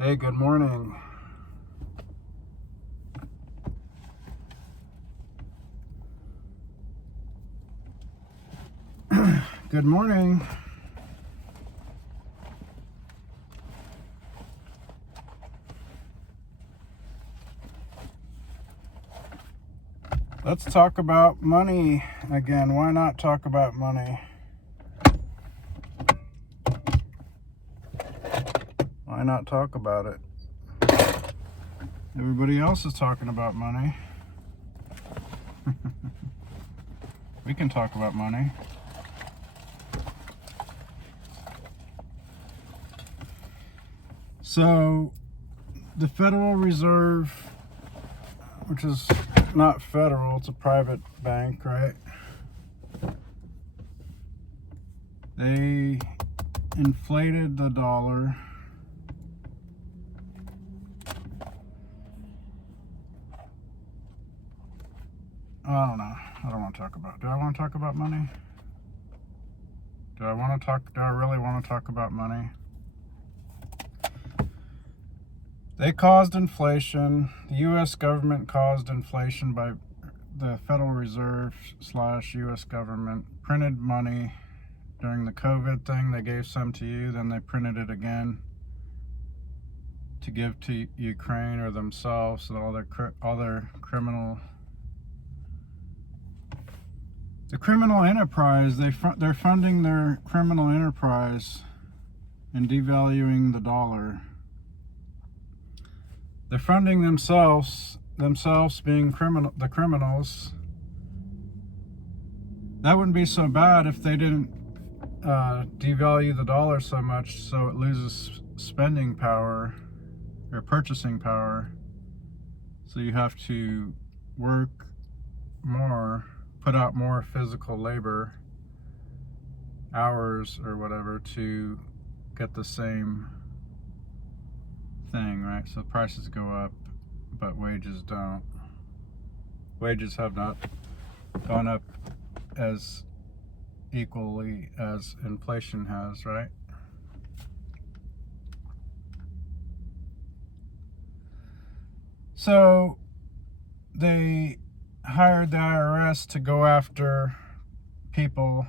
Hey, good morning. Good morning. Let's talk about money again. Why not talk about money? Why not talk about it? Everybody else is talking about money. We can talk about money. So, the Federal Reserve, which is not federal, it's a private bank, right? They inflated the dollar. I don't know. I don't want to talk about. Do I want to talk about money? Do I really want to talk about money? They caused inflation. The U.S. government caused inflation by the Federal Reserve / U.S. government printed money during the COVID thing. They gave some to you, then they printed it again to give to Ukraine or themselves and all their criminal. The criminal enterprise, they're funding their criminal enterprise and devaluing the dollar. They're funding themselves being the criminals. That wouldn't be so bad if they didn't devalue the dollar so much so it loses spending power or purchasing power. So you have to work more, put out more physical labor hours or whatever to get the same thing, right? So prices go up, but wages don't. Wages have not gone up as equally as inflation has, right? So they hired the IRS to go after people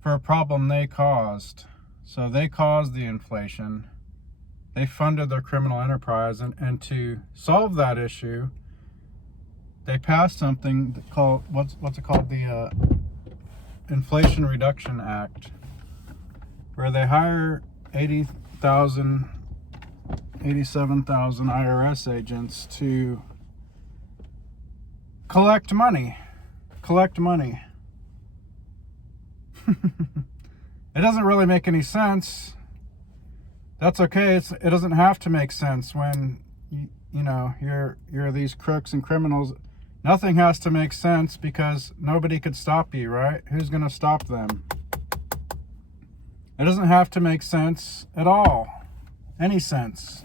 for a problem they caused. So they caused the inflation. They funded their criminal enterprise, and to solve that issue, they passed something called, what's it called? The Inflation Reduction Act, where they hire 87,000 IRS agents to collect money. It doesn't really make any sense. That's okay. It doesn't have to make sense when you're these crooks and criminals. Nothing has to make sense because nobody could stop you, right? Who's going to stop them? It doesn't have to make sense at all. Any sense.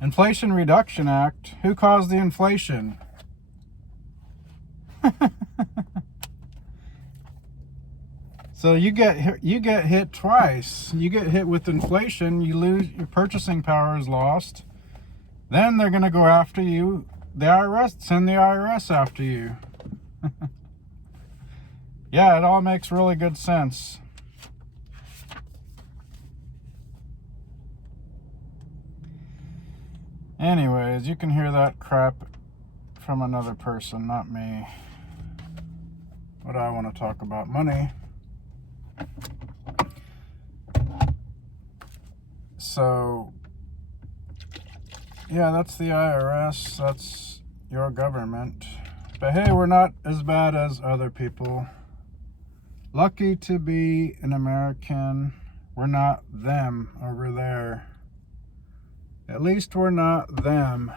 Inflation Reduction Act. Who caused the inflation? So you get hit twice. You get hit with inflation, you lose, your purchasing power is lost. Then they're going to go after you. The IRS, send the IRS after you. Yeah, it all makes really good sense. Anyways, you can hear that crap from another person, not me. What I want to talk about, money. So, yeah, that's the IRS. That's your government. But hey, we're not as bad as other people. Lucky to be an American. We're not them over there. At least we're not them.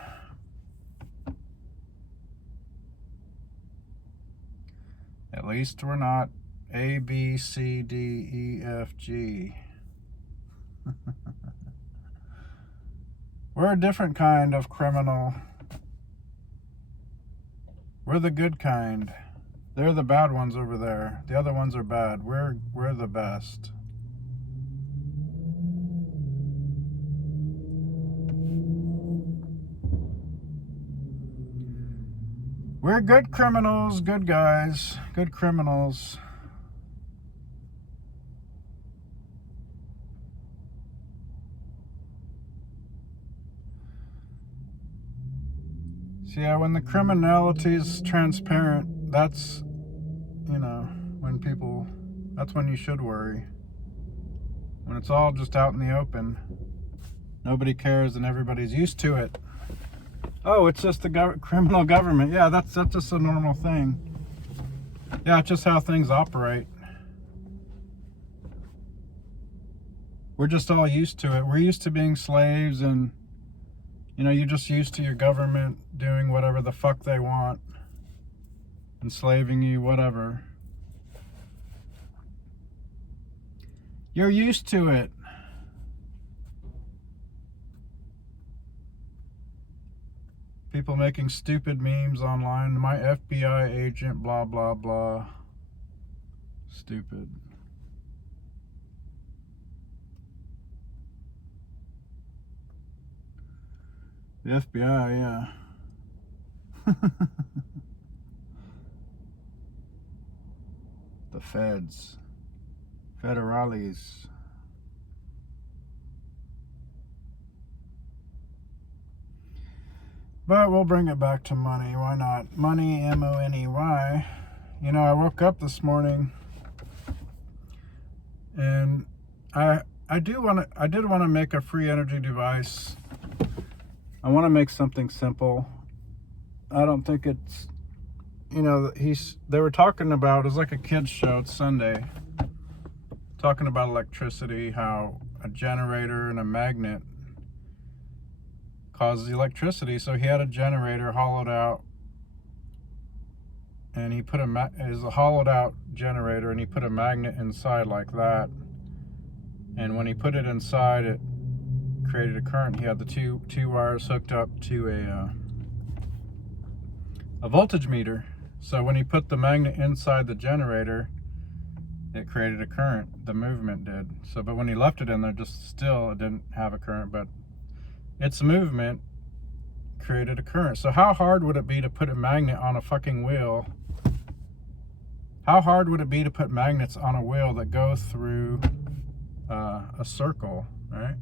At least we're not A, B, C, D, E, F, G. We're a different kind of criminal. We're the good kind. They're the bad ones over there. The other ones are bad. We're the best. We're good criminals, good guys, good criminals. So yeah, when the criminality is transparent, that's, you know, when people, that's when you should worry. When it's all just out in the open, nobody cares and everybody's used to it. Oh, it's just the criminal government. Yeah, that's just a normal thing. Yeah, it's just how things operate. We're just all used to it. We're used to being slaves, and you know, you're just used to your government doing whatever the fuck they want, enslaving you, whatever. You're used to it. People making stupid memes online. My FBI agent, blah, blah, blah. Stupid. The FBI, yeah. The feds. Federales. But we'll bring it back to money. Why not? Money, M-O-N-E-Y. You know, I woke up this morning and I did want to make a free energy device. I want to make something simple. I don't think it's, you know, they were talking about, it's like a kid's show, it's Sunday, talking about electricity, how a generator and a magnet causes electricity. So he had a generator hollowed out, and he put is a hollowed out generator, and he put a magnet inside like that. And when he put it inside, it created a current. He had the two wires hooked up to a voltage meter. So when he put the magnet inside the generator, it created a current. The movement did. So, but when he left it in there, just still, it didn't have a current, but its movement created a current. So how hard would it be to put a magnet on a fucking wheel? How hard would it be to put magnets on a wheel that go through a circle, right?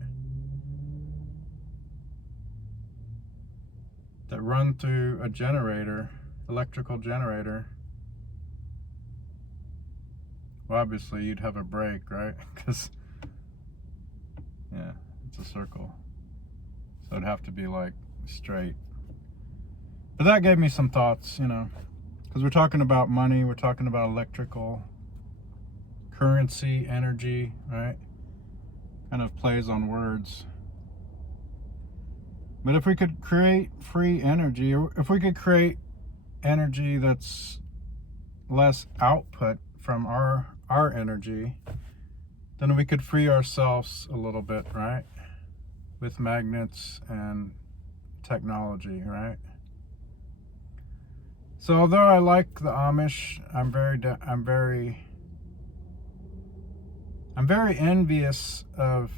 That run through a generator, electrical generator. Well, obviously you'd have a break, right? Because, yeah, it's a circle. So it'd have to be like straight. But that gave me some thoughts, you know, because we're talking about money, we're talking about electrical currency, energy, right? Kind of plays on words. But if we could create free energy, or if we could create energy that's less output from our energy, then we could free ourselves a little bit, right? With magnets and technology, right? So although I like the Amish, I'm very envious of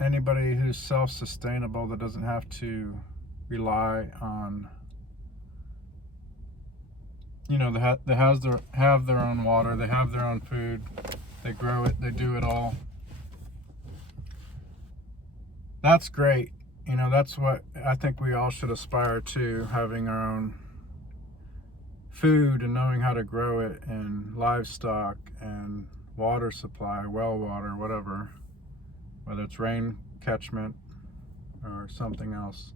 anybody who's self-sustainable, that doesn't have to rely on, you know, they have their own water, they have their own food, they grow it, they do it all. That's great. You know, that's what I think we all should aspire to, having our own food and knowing how to grow it, and livestock and water supply, well water, whatever, whether it's rain catchment or something else.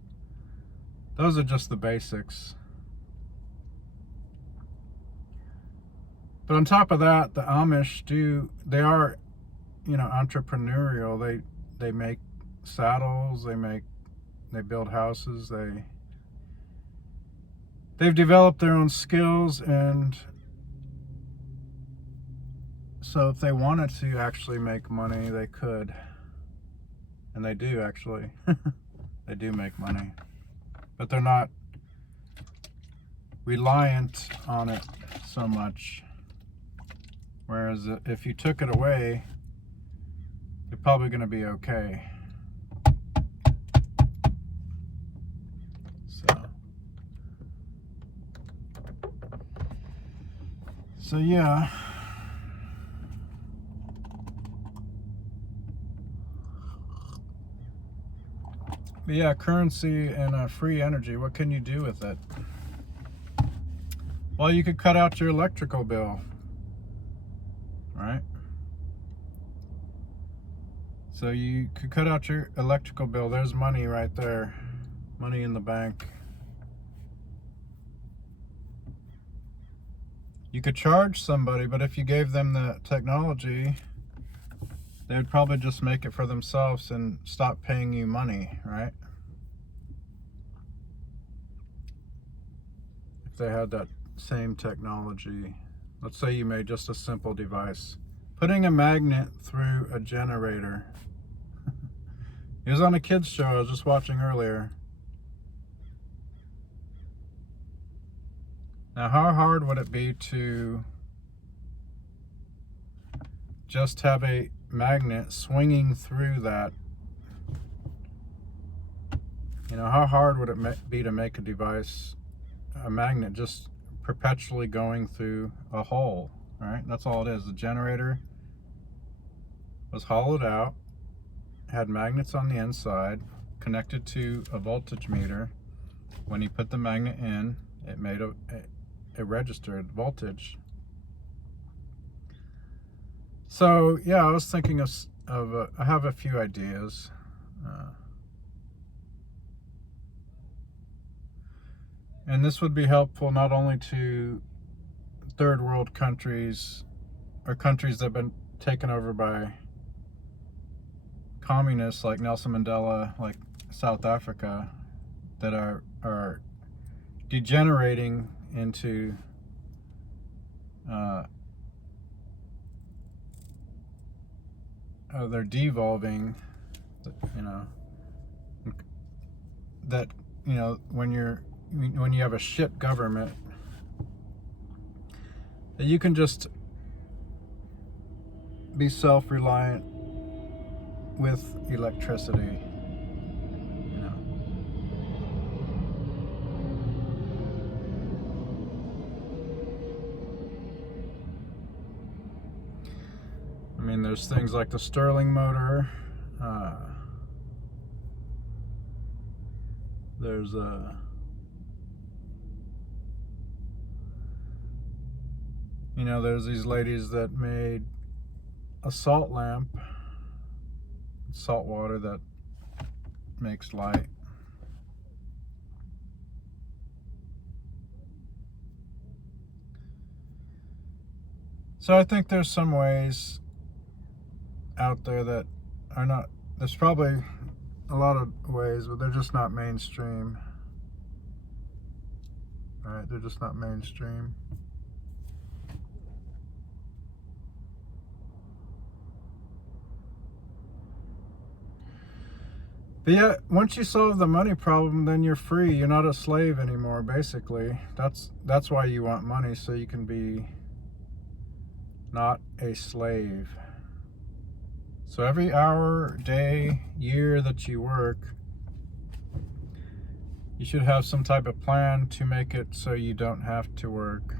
Those are just the basics. But on top of that, the Amish they are, you know, entrepreneurial. They make saddles, they build houses, they've developed their own skills, and so if they wanted to actually make money, they could. And they do, actually. They do make money. But they're not reliant on it so much. Whereas if you took it away, you're probably going to be okay. So So yeah. But yeah, currency and free energy, what can you do with it? Well, you could cut out your electrical bill, right? So you could cut out your electrical bill. There's money right there. Money in the bank. You could charge somebody, but if you gave them the technology, they would probably just make it for themselves and stop paying you money, right? If they had that same technology. Let's say you made just a simple device. Putting a magnet through a generator. It was on a kids show I was just watching earlier. Now, how hard would it be to just have a magnet swinging through that? You know, how hard would it be to make a device, a magnet just perpetually going through a hole, right? That's all it is. The generator was hollowed out, had magnets on the inside, connected to a voltage meter. When you put the magnet in, it made a registered voltage. So yeah, I was thinking I have a few ideas. And this would be helpful not only to third world countries or countries that have been taken over by communists like Nelson Mandela, like South Africa, that are degenerating into they're devolving, you know, that, you know, when you have a shit government, that you can just be self-reliant with electricity, you know. I mean, there's things like the Stirling motor. There's you know, there's these ladies that made a salt lamp, salt water that makes light. So I think there's some ways out there that are not, there's probably a lot of ways, but they're just not mainstream. Right? They're just not mainstream. But yeah, once you solve the money problem, then you're free. You're not a slave anymore, basically. That's why you want money, so you can be not a slave. So every hour, day, year that you work, you should have some type of plan to make it so you don't have to work,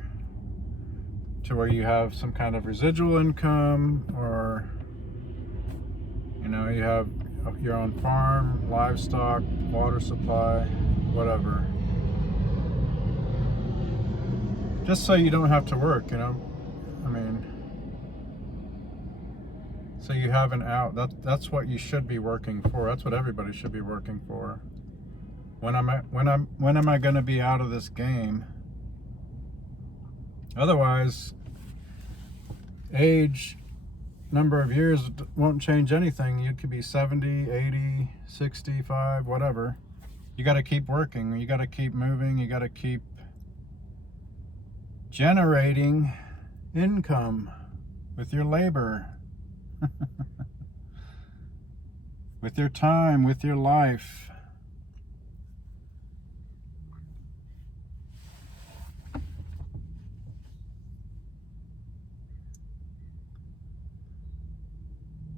to where you have some kind of residual income, or, you know, you have your own farm, livestock, water supply, whatever. Just so you don't have to work, you know. I mean, so you have an out. That's what you should be working for. That's what everybody should be working for. When am I going to be out of this game? Otherwise, age, number of years won't change anything. You could be 70, 80, 65, whatever. You got to keep working. You got to keep moving. You got to keep generating income with your labor, with your time, with your life.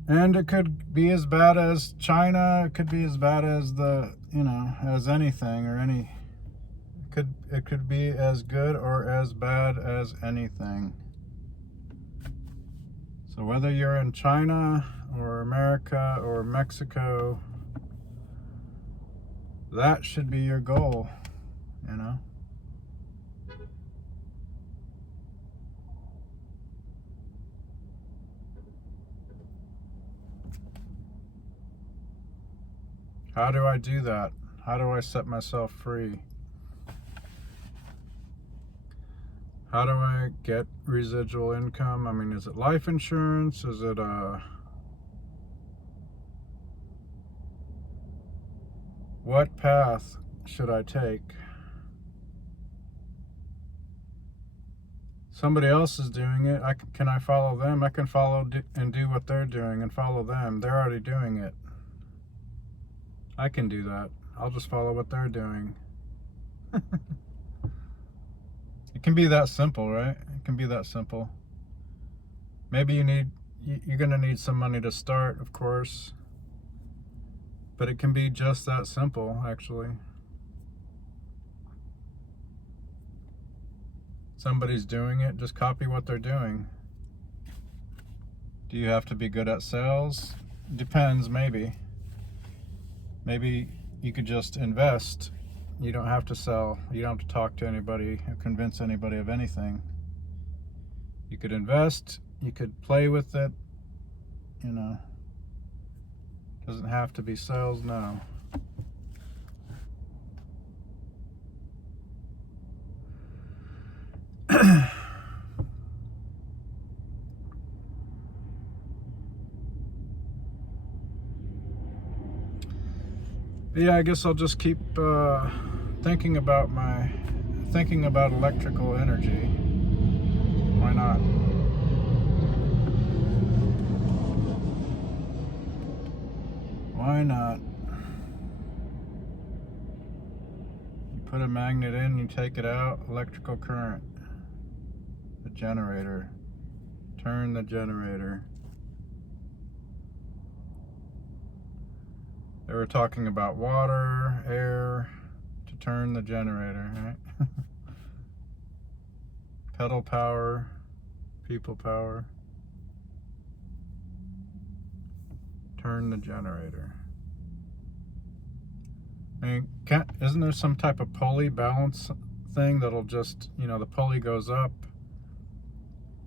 And it could be as bad as China. It could be as bad as as anything, or any. It could be as good or as bad as anything. So whether you're in China or America or Mexico, that should be your goal, you know? How do I do that? How do I set myself free? How do I get residual income? I mean, is it life insurance? Is it what path should I take? Somebody else is doing it. Can I follow them? I can follow and do what they're doing and follow them. They're already doing it. I can do that. I'll just follow what they're doing. It can be that simple, right? It can be that simple. Maybe you're gonna need some money to start, of course. But it can be just that simple, actually. Somebody's doing it, just copy what they're doing. Do you have to be good at sales? Depends, maybe. Maybe you could just invest. You don't have to sell. You don't have to talk to anybody or convince anybody of anything. You could invest. You could play with it. You know. Doesn't have to be sales, no. Yeah, I guess I'll just keep thinking about electrical energy. Why not? Why not? You put a magnet in, you take it out, electrical current. The generator. Turn the generator. They were talking about water, air, to turn the generator, right? Pedal power, people power. Turn the generator. I mean, isn't there some type of pulley balance thing that'll just, you know, the pulley goes up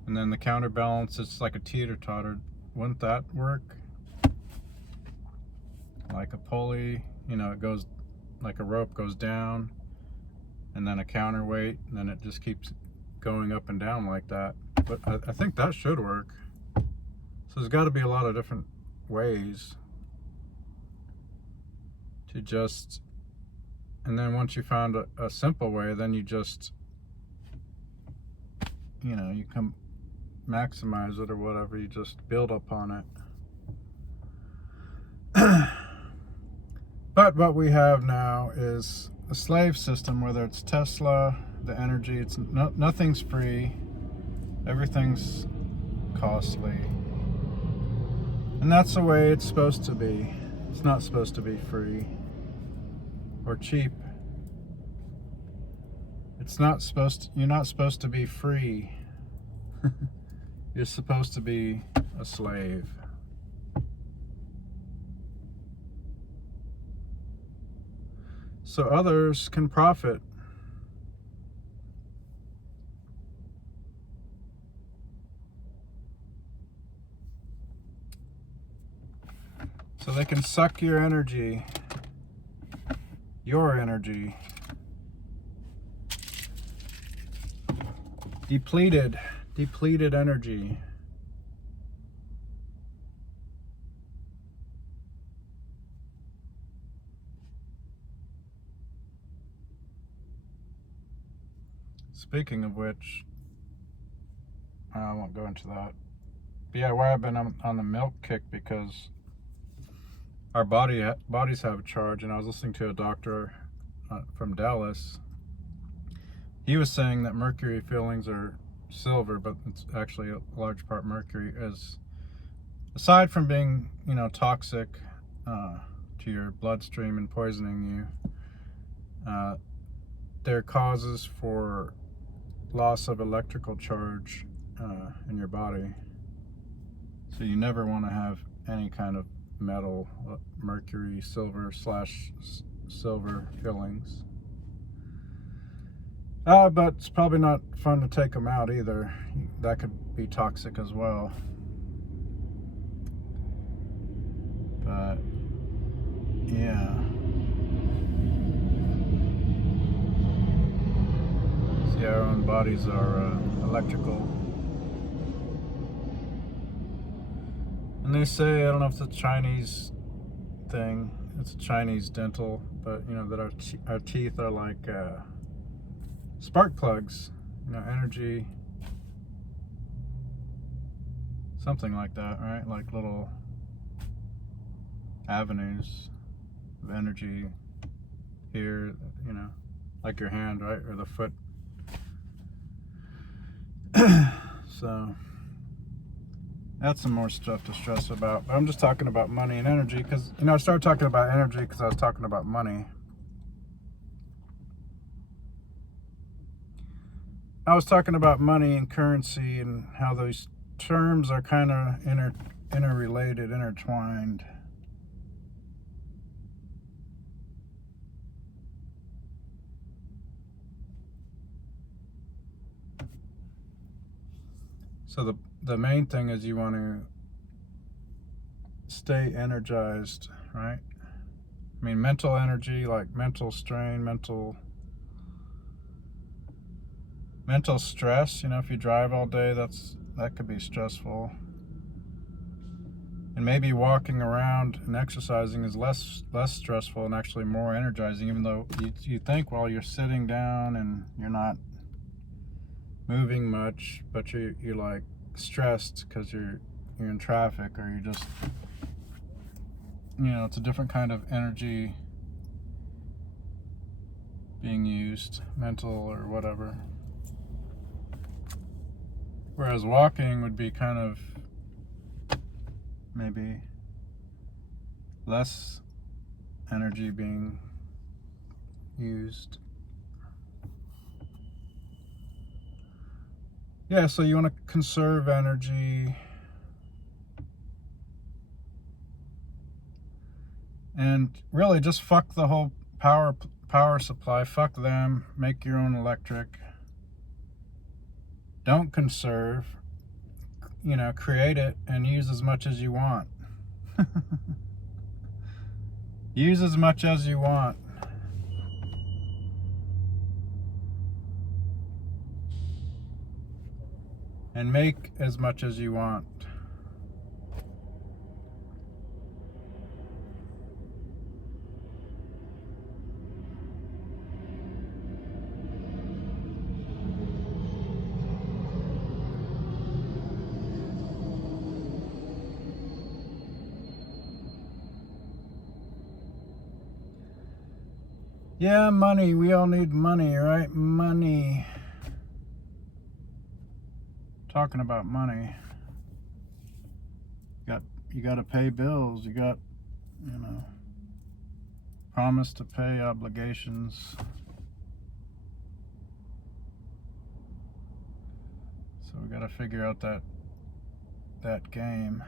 and then the counterbalance, it's like a teeter-totter. Wouldn't that work? Like a pulley, you know, it goes like a rope goes down and then a counterweight and then it just keeps going up and down like that. But I think that should work. So there's got to be a lot of different ways to just, and then once you found a simple way, then you just, you know, you can maximize it or whatever, you just build upon it. But what we have now is a slave system, whether it's Tesla, the energy, nothing's free, everything's costly. And that's the way it's supposed to be. It's not supposed to be free or cheap. You're not supposed to be free. You're supposed to be a slave. So others can profit. So they can suck your energy. Your energy. Depleted energy. Speaking of which, I won't go into that. But yeah, why I've been on the milk kick, because our bodies have a charge, and I was listening to a doctor from Dallas. He was saying that mercury fillings are silver, but it's actually a large part mercury. As aside from being, you know, toxic to your bloodstream and poisoning you, they're causes for loss of electrical charge in your body. So you never want to have any kind of metal, mercury, silver / silver fillings. But it's probably not fun to take them out either. That could be toxic as well. But yeah. See, our own bodies are electrical. And they say, I don't know if it's a Chinese thing, it's a Chinese dental, but you know that our teeth are like spark plugs, you know, energy, something like that, right? Like little avenues of energy here, you know, like your hand, right? Or the foot. So that's some more stuff to stress about. But I'm just talking about money and energy because, you know, I started talking about energy because I was talking about money. I was talking about money and currency and how those terms are kind of interrelated, intertwined. So the main thing is you want to stay energized, right? I mean, mental energy, like mental strain, mental stress. You know, if you drive all day, that could be stressful. And maybe walking around and exercising is less stressful and actually more energizing, even though you think, well, you're sitting down and you're not moving much, but you're like stressed because you're in traffic, or you're just, you know, it's a different kind of energy being used, mental or whatever. Whereas walking would be kind of maybe less energy being used. Yeah, so you want to conserve energy and really just fuck the whole power supply. Fuck them. Make your own electric. Don't conserve. You know, create it and use as much as you want. Use as much as you want. And make as much as you want. Yeah, money. We all need money, right? Money. Talking about money. You got to pay bills. You got, you know, promise to pay obligations. So we got to figure out that game.